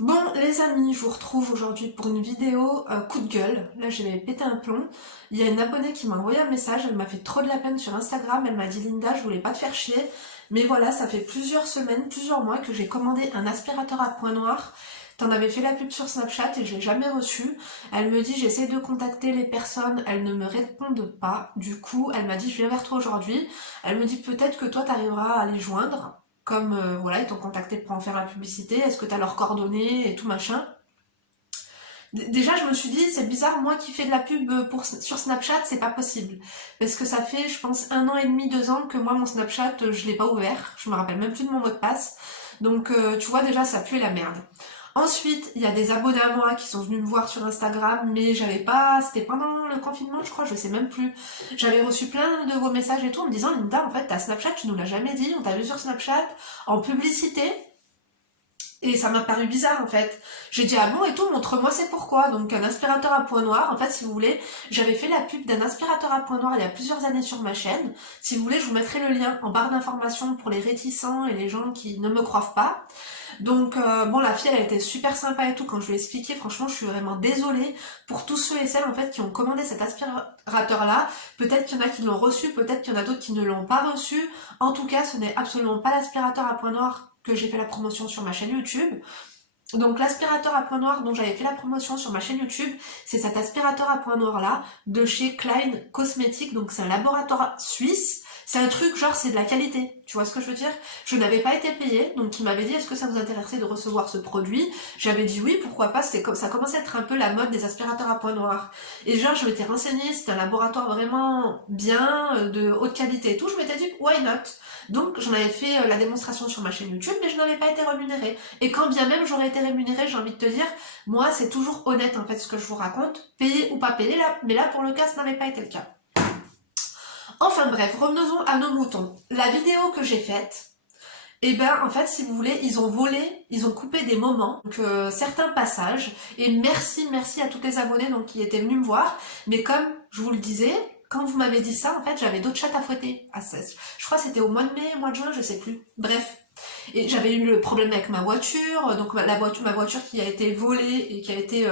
Bon les amis, je vous retrouve aujourd'hui pour une vidéo coup de gueule. Là j'avais pété un plomb. Il y a une abonnée qui m'a envoyé un message, elle m'a fait trop de la peine sur Instagram, elle m'a dit Linda, je voulais pas te faire chier, mais voilà, ça fait plusieurs semaines, plusieurs mois que j'ai commandé un aspirateur à points noirs. T'en avais fait la pub sur Snapchat et je l'ai jamais reçu. Elle me dit j'essaie de contacter les personnes, elles ne me répondent pas. Du coup, elle m'a dit je viens vers toi aujourd'hui. Elle me dit peut-être que toi t'arriveras à les joindre comme voilà, ils t'ont contacté pour en faire la publicité, est-ce que t'as leurs coordonnées et tout machin. Déjà, je me suis dit, c'est bizarre, moi qui fais de la pub sur Snapchat, c'est pas possible. Parce que ça fait, je pense, 1 an et demi, 2 ans que moi, mon Snapchat, je l'ai pas ouvert. Je me rappelle même plus de mon mot de passe. Donc, tu vois, déjà, ça pue la merde. Ensuite, il y a des abonnés à moi qui sont venus me voir sur Instagram, mais j'avais pas, c'était pendant le confinement, je crois, je sais même plus. J'avais reçu plein de vos messages et tout, en me disant, Linda, en fait, ta Snapchat, tu nous l'as jamais dit, on t'a vu sur Snapchat, en publicité, et ça m'a paru bizarre en fait. J'ai dit ah bon et tout, montre-moi c'est pourquoi. Donc un aspirateur à points noirs, en fait si vous voulez, j'avais fait la pub d'un aspirateur à points noirs il y a plusieurs années sur ma chaîne. Si vous voulez, je vous mettrai le lien en barre d'informations pour les réticents et les gens qui ne me croient pas. Donc bon, la fille elle était super sympa et tout quand je lui ai expliqué. Franchement, je suis vraiment désolée pour tous ceux et celles en fait qui ont commandé cet aspirateur là. Peut-être qu'il y en a qui l'ont reçu, peut-être qu'il y en a d'autres qui ne l'ont pas reçu. En tout cas, ce n'est absolument pas l'aspirateur à points noirs que j'ai fait la promotion sur ma chaîne YouTube. Donc l'aspirateur à points noirs dont j'avais fait la promotion sur ma chaîne YouTube, c'est cet aspirateur à points noirs là de chez Klein Cosmetics. Donc c'est un laboratoire suisse. C'est un truc genre c'est de la qualité, tu vois ce que je veux dire? Je n'avais pas été payée, donc il m'avait dit est-ce que ça vous intéressait de recevoir ce produit? J'avais dit oui, pourquoi pas, c'était comme ça commençait à être un peu la mode des aspirateurs à points noirs. Et genre je m'étais renseignée, c'était un laboratoire vraiment bien, de haute qualité et tout, je m'étais dit why not? Donc j'en avais fait la démonstration sur ma chaîne YouTube, mais je n'avais pas été rémunérée. Et quand bien même j'aurais été rémunérée, j'ai envie de te dire, moi c'est toujours honnête en fait ce que je vous raconte, payé ou pas payé là, mais là pour le cas ça n'avait pas été le cas. Enfin bref, revenons à nos moutons. La vidéo que j'ai faite, et ben en fait si vous voulez, ils ont volé, ils ont coupé des moments, donc certains passages, et merci à tous les abonnés donc qui étaient venus me voir, mais comme je vous le disais, quand vous m'avez dit ça, en fait j'avais d'autres chats à fouetter. Je crois que c'était au mois de mai, mois de juin, je sais plus. Bref. Et j'avais eu le problème avec ma voiture, donc ma voiture qui a été volée et qui a été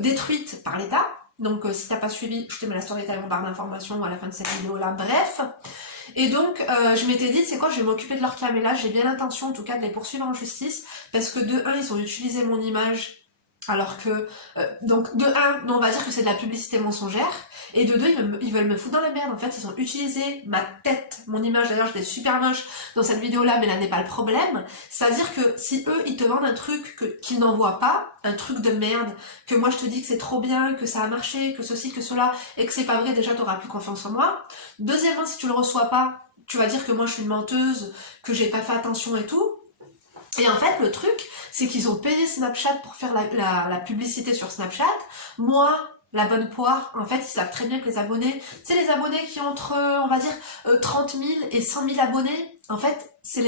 détruite par l'État. Donc si t'as pas suivi, je te mets la story time en barre d'informations à la fin de cette vidéo là, bref. Et donc je m'étais dit, c'est quoi, je vais m'occuper de leur réclamer là, j'ai bien l'intention en tout cas de les poursuivre en justice, parce que de un, ils ont utilisé mon image, alors que, donc de un, on va dire que c'est de la publicité mensongère, et de deux, ils veulent me foutre dans la merde. En fait, ils ont utilisé ma tête, mon image, d'ailleurs j'étais super moche dans cette vidéo-là, mais là n'est pas le problème. C'est-à-dire que si eux, ils te vendent un truc qu'ils n'envoient pas, un truc de merde, que moi je te dis que c'est trop bien, que ça a marché, que ceci, que cela, et que c'est pas vrai, déjà t'auras plus confiance en moi. Deuxièmement, si tu le reçois pas, tu vas dire que moi je suis une menteuse, que j'ai pas fait attention et tout. Et en fait, le truc, c'est qu'ils ont payé Snapchat pour faire la publicité sur Snapchat. Moi, la bonne poire, en fait, ils savent très bien que les abonnés, tu sais, les abonnés qui ont entre, on va dire, 30 000 et 100 000 abonnés, en fait, c'est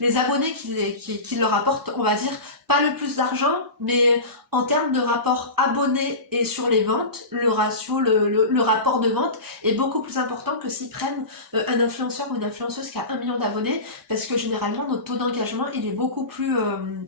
les abonnés qui leur apportent, on va dire, pas le plus d'argent, mais en termes de rapport abonnés et sur les ventes, le ratio, le rapport de vente est beaucoup plus important que s'ils prennent un influenceur ou une influenceuse qui a 1 million d'abonnés, parce que généralement notre taux d'engagement il est beaucoup plus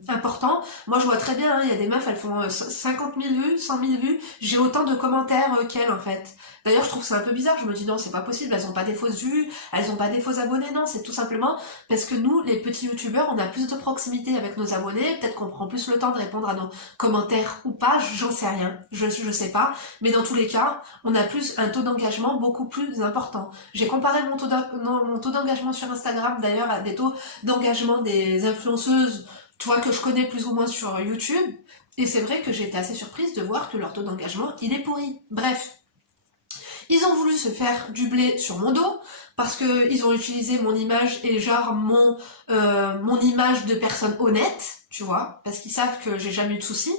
important. Moi je vois très bien, hein, il y a des meufs, elles font 50 000 vues, 100 000 vues, j'ai autant de commentaires qu'elles en fait. D'ailleurs je trouve ça un peu bizarre, je me dis non c'est pas possible, elles ont pas des fausses vues, elles ont pas des faux abonnés, non, c'est tout simplement parce que nous les petits youtubeurs on a plus de proximité avec nos abonnés, peut-être qu'on prend plus le temps de répondre à nos commentaires ou pas, j'en sais rien, je sais pas, mais dans tous les cas on a plus un taux d'engagement beaucoup plus important. J'ai comparé mon taux d'engagement sur Instagram d'ailleurs à des taux d'engagement des influenceuses, tu vois, que je connais plus ou moins sur YouTube, et c'est vrai que j'ai été assez surprise de voir que leur taux d'engagement il est pourri. Bref. Ils ont voulu se faire du blé sur mon dos, parce que ils ont utilisé mon image et genre mon image de personne honnête, tu vois, parce qu'ils savent que j'ai jamais eu de soucis,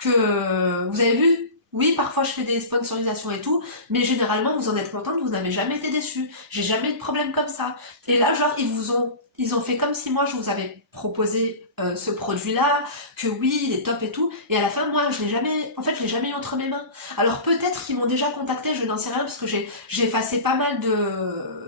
que vous avez vu, oui, parfois je fais des sponsorisations et tout, mais généralement vous en êtes contente, vous n'avez jamais été déçus, j'ai jamais eu de problème comme ça. Et là, genre, ils ont fait comme si moi je vous avais proposé ce produit-là, que oui, il est top et tout, et à la fin, moi, je l'ai jamais eu entre mes mains. Alors peut-être qu'ils m'ont déjà contacté, je n'en sais rien, parce que j'ai effacé pas mal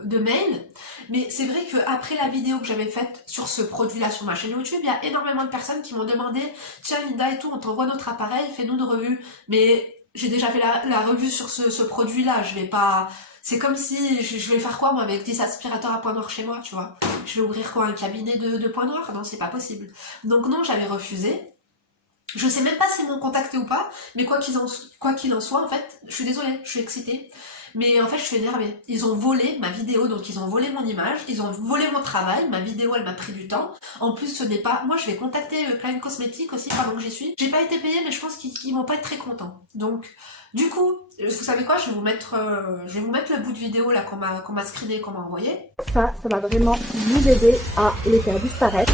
de mails. Mais c'est vrai qu'après la vidéo que j'avais faite sur ce produit-là sur ma chaîne YouTube, il y a énormément de personnes qui m'ont demandé « Tiens Linda et tout, on t'envoie notre appareil, fais-nous une revue. » Mais j'ai déjà fait la revue sur ce produit-là, je vais pas... C'est comme si, je vais faire quoi moi avec 10 aspirateurs à points noirs chez moi, tu vois? Je vais ouvrir quoi, un cabinet de points noirs? Non, c'est pas possible. Donc non, j'avais refusé. Je sais même pas s'ils m'ont contacté ou pas, mais quoi qu'il en soit, en fait, je suis désolée, je suis excitée. Mais en fait, je suis énervée. Ils ont volé ma vidéo, donc ils ont volé mon image, ils ont volé mon travail, ma vidéo, elle m'a pris du temps. En plus, ce n'est pas... Moi, je vais contacter Klein Cosmétique aussi pendant que j'y suis. J'ai pas été payée, mais je pense qu'ils vont pas être très contents. Donc, du coup, vous savez quoi, je vais vous mettre le bout de vidéo là qu'on m'a screené, qu'on m'a envoyé. Ça va vraiment vous aider à les faire disparaître.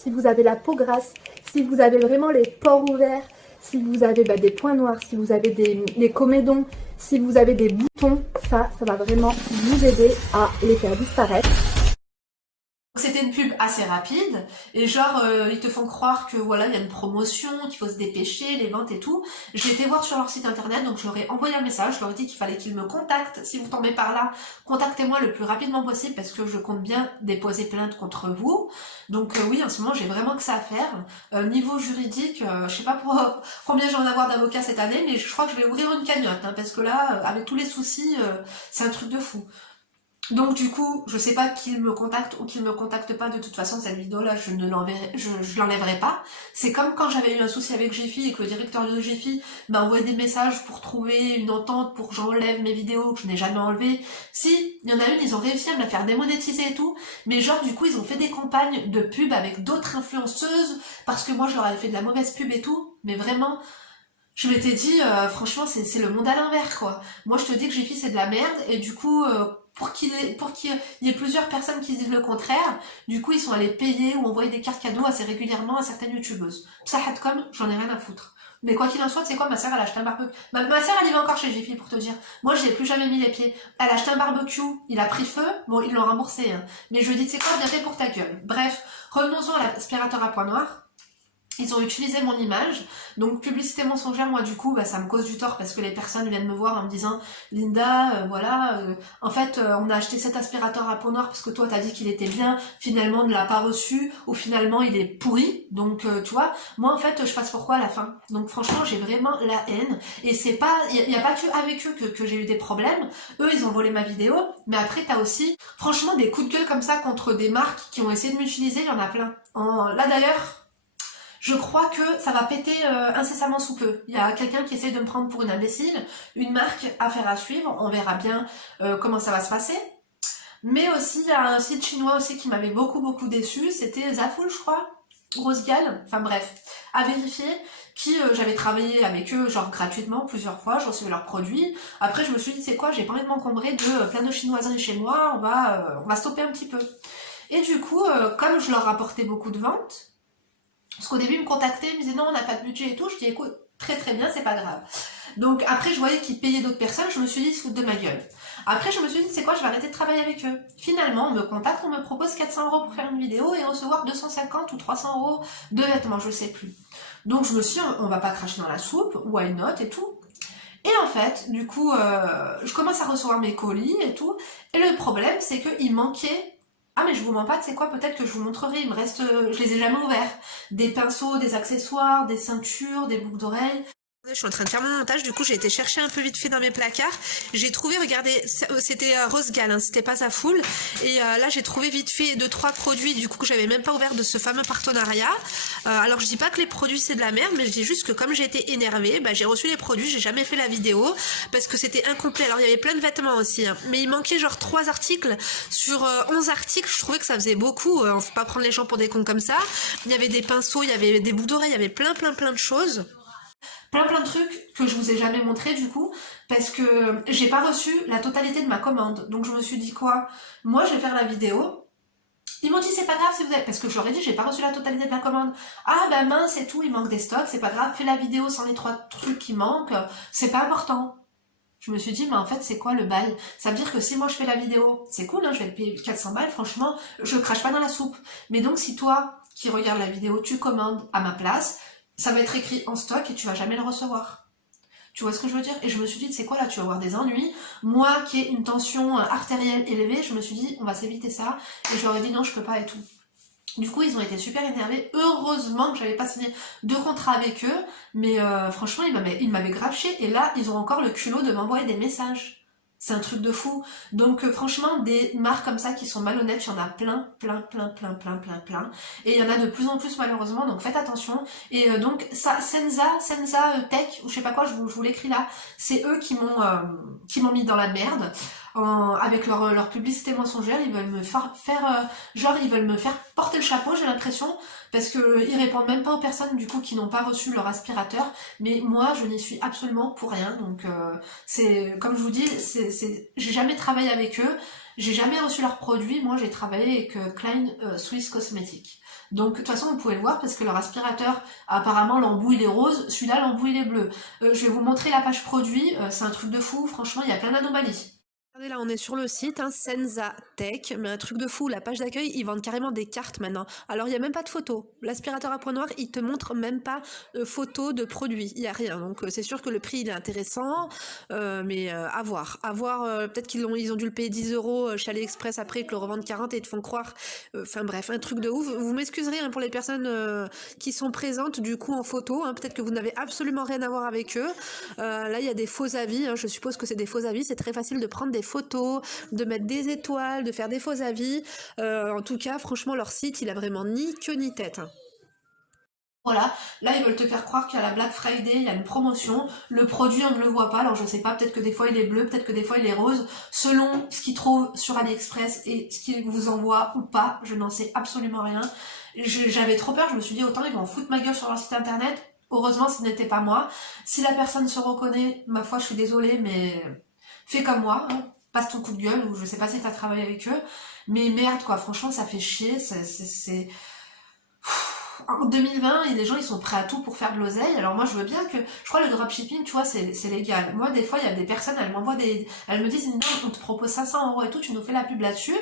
Si vous avez la peau grasse, si vous avez vraiment les pores ouverts, si vous avez des points noirs, si vous avez des comédons, si vous avez des boutons, ça va vraiment vous aider à les faire disparaître. C'était une pub assez rapide, et genre, ils te font croire que voilà, il y a une promotion, qu'il faut se dépêcher, les ventes et tout. J'ai été voir sur leur site internet, donc je leur ai envoyé un message, je leur ai dit qu'il fallait qu'ils me contactent. Si vous tombez par là, contactez-moi le plus rapidement possible, parce que je compte bien déposer plainte contre vous. Donc oui, en ce moment, j'ai vraiment que ça à faire. Niveau juridique, je sais pas pour combien je vais en avoir d'avocats cette année, mais je crois que je vais ouvrir une cagnotte, hein, parce que là, avec tous les soucis, c'est un truc de fou. Donc du coup, je sais pas qu'il me contacte ou qu'il me contacte pas, de toute façon cette vidéo là je l'enlèverai pas. C'est comme quand j'avais eu un souci avec Gephi et que le directeur de Gephi m'a envoyé des messages pour trouver une entente pour que j'enlève mes vidéos que je n'ai jamais enlevées. Si, il y en a une, ils ont réussi à me la faire démonétiser et tout, mais genre du coup ils ont fait des campagnes de pub avec d'autres influenceuses parce que moi je leur avais fait de la mauvaise pub et tout, mais vraiment... Je m'étais dit, franchement, c'est le monde à l'envers, quoi. Moi, je te dis que Gephi, c'est de la merde, et du coup, pour qu'il y ait plusieurs personnes qui disent le contraire, du coup, ils sont allés payer ou envoyer des cartes cadeaux assez régulièrement à certaines youtubeuses. Ça, comme j'en ai rien à foutre. Mais quoi qu'il en soit, c'est quoi, ma sœur, elle a acheté un barbecue. Ma sœur, elle y va encore chez Gephi, pour te dire. Moi, j'y ai plus jamais mis les pieds. Elle a acheté un barbecue, il a pris feu, bon, ils l'ont remboursé, hein. Mais je lui ai dit, c'est quoi, bien fait pour ta gueule. Bref, revenons-en à l'aspirateur à points noirs. Ils ont utilisé mon image, donc publicité mensongère, moi du coup, ça me cause du tort parce que les personnes viennent me voir en me disant « Linda, en fait, on a acheté cet aspirateur à peau noire parce que toi t'as dit qu'il était bien, finalement on ne l'a pas reçu, ou finalement il est pourri, donc tu vois, moi en fait, je passe pour quoi à la fin ?» Donc franchement, j'ai vraiment la haine, et c'est pas, il y a pas que avec eux que j'ai eu des problèmes, eux ils ont volé ma vidéo, mais après t'as aussi, franchement, des coups de gueule comme ça contre des marques qui ont essayé de m'utiliser, il y en a plein. Là d'ailleurs, je crois que ça va péter incessamment sous peu. Il y a quelqu'un qui essaie de me prendre pour une imbécile, une marque à faire à suivre, on verra bien comment ça va se passer. Mais aussi, il y a un site chinois aussi qui m'avait beaucoup déçu, c'était Zaful, je crois, Rosegal, enfin bref, à vérifier, qui j'avais travaillé avec eux genre gratuitement plusieurs fois, je recevais leurs produits. Après je me suis dit, c'est quoi, j'ai pas envie de m'encombrer de plein de chinoiseries chez moi, on va stopper un petit peu. Et du coup, comme je leur apportais beaucoup de ventes, parce qu'au début, ils me contactaient, ils me disaient non, on n'a pas de budget et tout. Je dis écoute, très bien, c'est pas grave. Donc après, je voyais qu'ils payaient d'autres personnes, je me suis dit, ils se foutent de ma gueule. Après, je me suis dit, c'est quoi, je vais arrêter de travailler avec eux. Finalement, on me contacte, on me propose 400 € pour faire une vidéo et recevoir 250 ou 300 € de vêtements, je sais plus. Donc je me suis dit, on va pas cracher dans la soupe, why not et tout. Et en fait, du coup, je commence à recevoir mes colis et tout. Et le problème, c'est qu'il manquait... Ah mais je vous mens pas, tu sais quoi, peut-être que je vous montrerai, il me reste, je les ai jamais ouverts. Des pinceaux, des accessoires, des ceintures, des boucles d'oreilles. Je suis en train de faire mon montage, du coup j'ai été chercher un peu vite fait dans mes placards. J'ai trouvé, regardez, c'était Rosegal, hein, c'était pas Zaful. Et là j'ai trouvé vite fait 2-3 produits du coup que j'avais même pas ouvert de ce fameux partenariat. Alors je dis pas que les produits c'est de la merde, mais je dis juste que comme j'ai été énervée, j'ai reçu les produits, j'ai jamais fait la vidéo parce que c'était incomplet. Alors il y avait plein de vêtements aussi, hein, mais il manquait genre 3 articles sur 11 articles. Je trouvais que ça faisait beaucoup, faut pas prendre les gens pour des cons comme ça. Il y avait des pinceaux, il y avait des boucles d'oreilles, il y avait plein de choses. Plein de trucs que je vous ai jamais montré du coup, parce que j'ai pas reçu la totalité de ma commande. Donc je me suis dit quoi, moi je vais faire la vidéo. Ils m'ont dit c'est pas grave si vous avez... Parce que je leur ai dit j'ai pas reçu la totalité de la commande. Ah bah mince et tout, il manque des stocks, c'est pas grave, fais la vidéo sans les 3 trucs qui manquent, c'est pas important. Je me suis dit mais en fait c'est quoi le bail? Ça veut dire que si moi je fais la vidéo, c'est cool, hein, je vais te payer 400 balles, franchement, je crache pas dans la soupe. Mais donc si toi qui regardes la vidéo, tu commandes à ma place, ça va être écrit en stock et tu vas jamais le recevoir. Tu vois ce que je veux dire? Et je me suis dit, c'est quoi là, tu vas avoir des ennuis. Moi qui ai une tension artérielle élevée, je me suis dit, on va s'éviter ça. Et je leur ai dit non, je peux pas et tout. Du coup, ils ont été super énervés. Heureusement que j'avais pas signé de contrat avec eux, mais franchement, ils m'avaient grave chier. Et là, ils ont encore le culot de m'envoyer des messages. C'est un truc de fou. Donc franchement, des marques comme ça qui sont malhonnêtes, il y en a plein, plein, plein, plein, plein, plein, plein. Et il y en a de plus en plus malheureusement, donc faites attention. Et donc ça, Senza Tech, ou je sais pas quoi, je vous l'écris là, c'est eux qui m'ont mis dans la merde. Avec leur publicité mensongère, ils veulent me genre ils veulent me faire porter le chapeau, j'ai l'impression, parce que ils répondent même pas aux personnes du coup qui n'ont pas reçu leur aspirateur, mais moi je n'y suis absolument pour rien, donc c'est comme je vous dis, j'ai jamais travaillé avec eux, j'ai jamais reçu leurs produits, moi j'ai travaillé avec Klein Swiss Cosmetics. Donc de toute façon vous pouvez le voir parce que leur aspirateur, apparemment l'embout il est rose, celui-là l'embout il est bleu. Je vais vous montrer la page produit, c'est un truc de fou, franchement il y a plein d'anomalies. Regardez là, on est sur le site, hein, Senza Tech, mais un truc de fou, la page d'accueil, ils vendent carrément des cartes maintenant. Alors il n'y a même pas de photos. L'aspirateur à point noir, il te montre même pas de photos de produits, il n'y a rien. Donc c'est sûr que le prix il est intéressant, mais à voir. À voir, peut-être ils ont dû le payer 10 € chez AliExpress après, ils te le revendent 40 et ils te font croire. Enfin bref, un truc de ouf. Vous m'excuserez hein, pour les personnes qui sont présentes du coup en photo, hein, peut-être que vous n'avez absolument rien à voir avec eux. Là il y a des faux avis, hein, je suppose que c'est des faux avis, c'est très facile de prendre des photos, de mettre des étoiles, de faire des faux avis. En tout cas, franchement, leur site, il a vraiment ni queue ni tête. Voilà, là ils veulent te faire croire qu'à la Black Friday il y a une promotion, le produit on ne le voit pas, alors je sais pas, peut-être que des fois il est bleu, peut-être que des fois il est rose, selon ce qu'ils trouvent sur AliExpress et ce qu'ils vous envoient ou pas, je n'en sais absolument rien. J'avais trop peur, je me suis dit autant ils vont foutre ma gueule sur leur site internet, heureusement ce n'était pas moi. Si la personne se reconnaît, ma foi je suis désolée mais fais comme moi, hein. Passe ton coup de gueule, ou je sais pas si t'as travaillé avec eux, mais merde quoi, franchement ça fait chier, en 2020, les gens ils sont prêts à tout pour faire de l'oseille. Alors moi je veux bien que, je crois le dropshipping, tu vois, c'est légal. Moi des fois il y a des personnes, elles me disent, on te propose 500 € et tout, tu nous fais la pub là-dessus.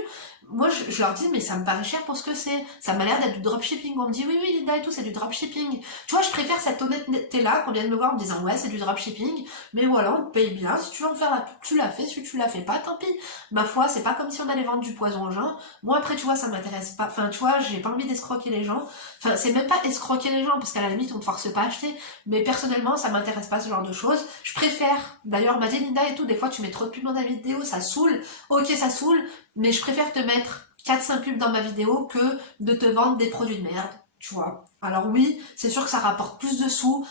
Moi je leur dis, mais ça me paraît cher pour ce que c'est. Ça m'a l'air d'être du dropshipping. On me dit, oui oui Linda et tout, c'est du dropshipping. Tu vois, je préfère cette honnêteté-là qu'on vienne me voir en me disant, ouais c'est du dropshipping, mais voilà, on te paye bien. Si tu veux en faire la pub, tu l'as fait. Si tu la fais pas, tant pis. Ma foi, c'est pas comme si on allait vendre du poison aux gens. Moi après, tu vois, ça m'intéresse pas. Enfin, tu vois, j'ai pas envie d'escroquer les gens. Enfin, c'est même pas escroquer les gens, parce qu'à la limite, on ne force pas à acheter. Mais personnellement, ça m'intéresse pas ce genre de choses. Je préfère, d'ailleurs, m'a dit Linda et tout, des fois tu mets trop de pubs dans ta vidéo, ça saoule. Ok, ça saoule, mais je préfère te mettre 4-5 pubs dans ma vidéo que de te vendre des produits de merde, tu vois. Alors oui, c'est sûr que ça rapporte plus de sous,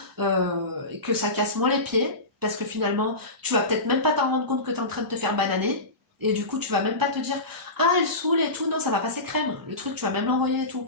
et que ça casse moins les pieds, parce que finalement, tu vas peut-être même pas t'en rendre compte que t'es en train de te faire bananer. Et du coup, tu vas même pas te dire, ah, elle saoule et tout, non, ça va passer crème. Le truc, tu vas même l'envoyer et tout.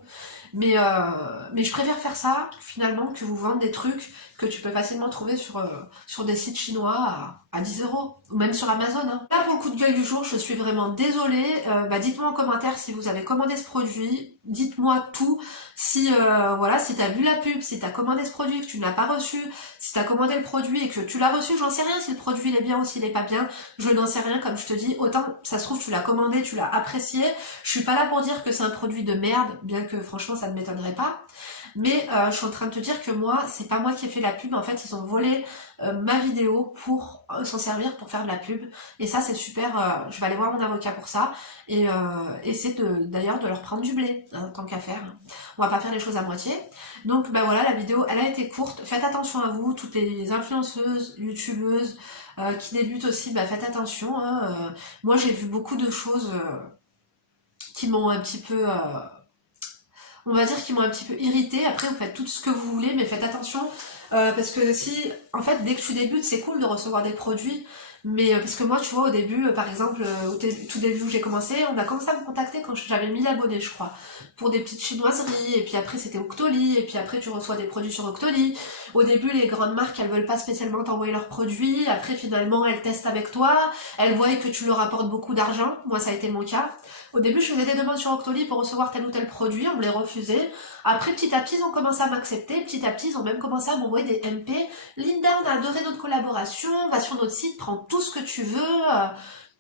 Mais je préfère faire ça, finalement, que vous vendre des trucs que tu peux facilement trouver sur des sites chinois à 10 €, ou même sur Amazon. Hein. Là, pour le coup de gueule du jour, je suis vraiment désolée. Dites-moi en commentaire si vous avez commandé ce produit. Dites-moi tout. Si voilà, si t'as vu la pub, si t'as commandé ce produit, que tu ne l'as pas reçu, si t'as commandé le produit et que tu l'as reçu, j'en sais rien si le produit il est bien ou s'il est pas bien. Je n'en sais rien, comme je te dis. Autant, ça se trouve, tu l'as commandé, tu l'as apprécié. Je suis pas là pour dire que c'est un produit de merde, bien que franchement ça ne m'étonnerait pas. Mais je suis en train de te dire que moi, c'est pas moi qui ai fait la pub, en fait ils ont volé ma vidéo pour s'en servir pour faire de la pub. Et ça c'est super, je vais aller voir mon avocat pour ça. Et essayer d'ailleurs de leur prendre du blé, hein, tant qu'à faire. On va pas faire les choses à moitié. Donc bah voilà, la vidéo elle a été courte. Faites attention à vous, toutes les influenceuses, youtubeuses qui débutent aussi, bah faites attention. Hein, moi j'ai vu beaucoup de choses qui m'ont un petit peu... on va dire qu'ils m'ont un petit peu irrité. Après vous faites tout ce que vous voulez, mais faites attention, parce que si, en fait, dès que tu débutes, c'est cool de recevoir des produits, mais parce que moi, tu vois, au début, par exemple, tout début où j'ai commencé, on a commencé à me contacter quand j'avais 1000 abonnés, je crois, pour des petites chinoiseries, et puis après c'était Octoly, et puis après tu reçois des produits sur Octoly. Au début, les grandes marques, elles veulent pas spécialement t'envoyer leurs produits, après finalement, elles testent avec toi, elles voient que tu leur apportes beaucoup d'argent, moi ça a été mon cas. Au début, je faisais des demandes sur Octoly pour recevoir tel ou tel produit, on me les refusait. Après, petit à petit, ils ont commencé à m'accepter. Petit à petit, ils ont même commencé à m'envoyer des MP. Linda, on a adoré notre collaboration, va sur notre site, prends tout ce que tu veux.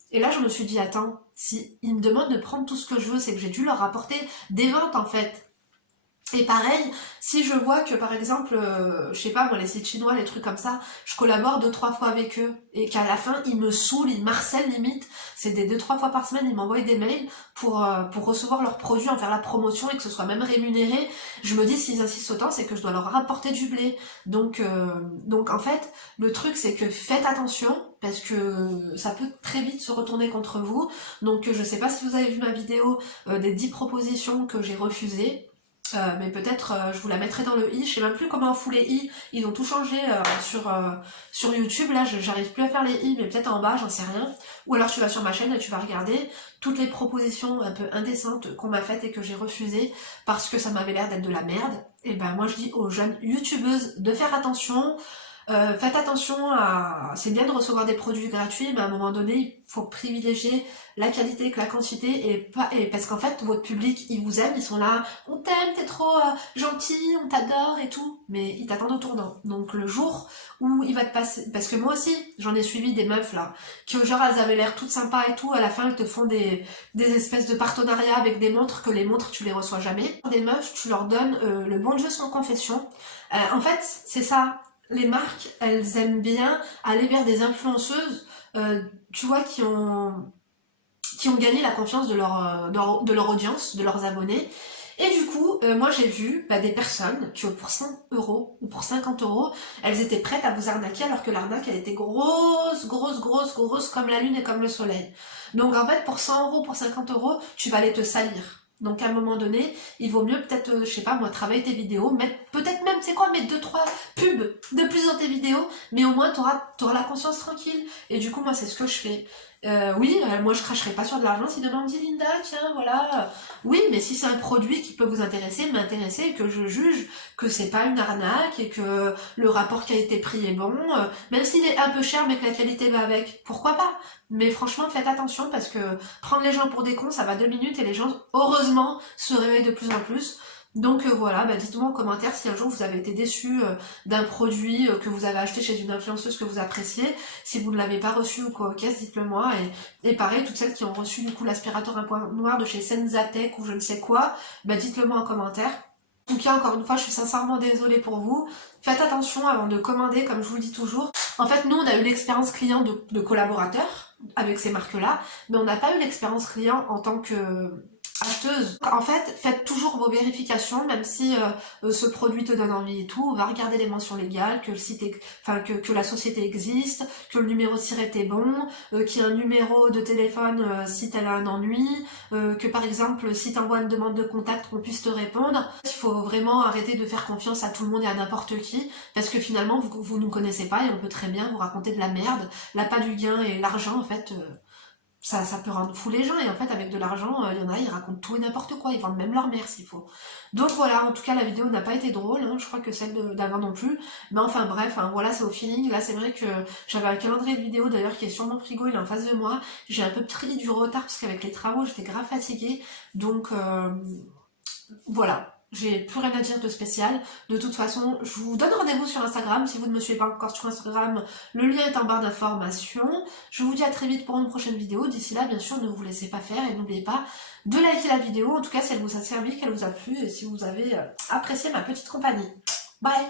Et là, je me suis dit, attends, si ils me demandent de prendre tout ce que je veux, c'est que j'ai dû leur apporter des ventes, en fait. Et pareil, si je vois que par exemple, je sais pas moi, les sites chinois, les trucs comme ça, je collabore 2-3 fois avec eux, et qu'à la fin, ils me saoulent, ils marcellent limite, c'est des 2-3 fois par semaine, ils m'envoient des mails pour recevoir leurs produits, en faire la promotion, et que ce soit même rémunéré, je me dis, s'ils insistent autant, c'est que je dois leur rapporter du blé. Donc en fait, le truc, c'est que faites attention, parce que ça peut très vite se retourner contre vous. Donc je sais pas si vous avez vu ma vidéo des 10 propositions que j'ai refusées, mais peut-être je vous la mettrai dans le i, je sais même plus comment on fout les i, ils ont tout changé sur YouTube, là j'arrive plus à faire les i, mais peut-être en bas, j'en sais rien, ou alors tu vas sur ma chaîne et tu vas regarder toutes les propositions un peu indécentes qu'on m'a faites et que j'ai refusées parce que ça m'avait l'air d'être de la merde. Et ben moi je dis aux jeunes youtubeuses de faire attention. Faites attention à... C'est bien de recevoir des produits gratuits, mais à un moment donné, il faut privilégier la qualité que la quantité, et parce qu'en fait, votre public, ils vous aiment, ils sont là, on t'aime, t'es trop gentil, on t'adore et tout, mais ils t'attendent au tournant. Donc le jour où il va te passer... Parce que moi aussi, j'en ai suivi des meufs là, que genre elles avaient l'air toutes sympas et tout, à la fin elles te font des espèces de partenariats avec des montres, que les montres tu les reçois jamais. Des meufs, tu leur donnes le bon Dieu sans confession. En fait, c'est ça. Les marques, elles aiment bien aller vers des influenceuses, tu vois, qui ont gagné la confiance de leur audience, de leurs abonnés. Et du coup, moi j'ai vu des personnes qui, pour 100 € ou pour 50 €, elles étaient prêtes à vous arnaquer, alors que l'arnaque, elle était grosse, grosse, grosse, grosse, comme la lune et comme le soleil. Donc en fait, pour 100 €, pour 50 €, tu vas aller te salir. Donc à un moment donné, il vaut mieux peut-être, je sais pas moi, travailler tes vidéos, mettre peut-être même, c'est quoi, mettre 2-3 pubs de plus dans tes vidéos, mais au moins t'auras la conscience tranquille. Et du coup, moi c'est ce que je fais. Oui, moi je cracherai pas sur de l'argent si demain on me dit Linda, tiens, voilà. Oui, mais si c'est un produit qui peut vous intéresser, m'intéresser, et que je juge que c'est pas une arnaque et que le rapport qualité-prix est bon, même s'il est un peu cher mais que la qualité va avec, pourquoi pas? Mais franchement, faites attention, parce que prendre les gens pour des cons, ça va 2 minutes, et les gens, heureusement, se réveillent de plus en plus. Donc voilà, dites-moi en commentaire si un jour vous avez été déçu d'un produit que vous avez acheté chez une influenceuse que vous appréciez. Si vous ne l'avez pas reçu ou quoi, ok, dites-le moi. Et pareil, toutes celles qui ont reçu du coup l'aspirateur un point noir de chez Sensatech ou je ne sais quoi, dites-le moi en commentaire. En tout cas, encore une fois, je suis sincèrement désolée pour vous. Faites attention avant de commander, comme je vous le dis toujours. En fait, nous, on a eu l'expérience client de collaborateurs avec ces marques-là, mais on n'a pas eu l'expérience client en tant que acheteuse. En fait, faites toujours vos vérifications, même si ce produit te donne envie et tout. On va regarder les mentions légales, que le site que la société existe, que le numéro de siret est bon, qu'il y a un numéro de téléphone si t'as un ennui, que par exemple si t'envoies une demande de contact, qu'on puisse te répondre. Il faut vraiment arrêter de faire confiance à tout le monde et à n'importe qui, parce que finalement vous nous connaissez pas, et on peut très bien vous raconter de la merde. L'appât du gain et l'argent, en fait, ça peut rendre fou les gens, et en fait avec de l'argent, il y en a, ils racontent tout et n'importe quoi, ils vendent même leur mère s'il faut. Donc voilà, en tout cas la vidéo n'a pas été drôle, hein, je crois que celle d'avant non plus, mais enfin bref, hein, voilà, c'est au feeling. Là c'est vrai que j'avais un calendrier de vidéo d'ailleurs qui est sur mon frigo, il est en face de moi, j'ai un peu pris du retard parce qu'avec les travaux j'étais grave fatiguée, donc voilà. J'ai plus rien à dire de spécial. De toute façon, je vous donne rendez-vous sur Instagram. Si vous ne me suivez pas encore sur Instagram, le lien est en barre d'information. Je vous dis à très vite pour une prochaine vidéo. D'ici là, bien sûr, ne vous laissez pas faire, et n'oubliez pas de liker la vidéo. En tout cas, si elle vous a servi, qu'elle vous a plu, et si vous avez apprécié ma petite compagnie. Bye!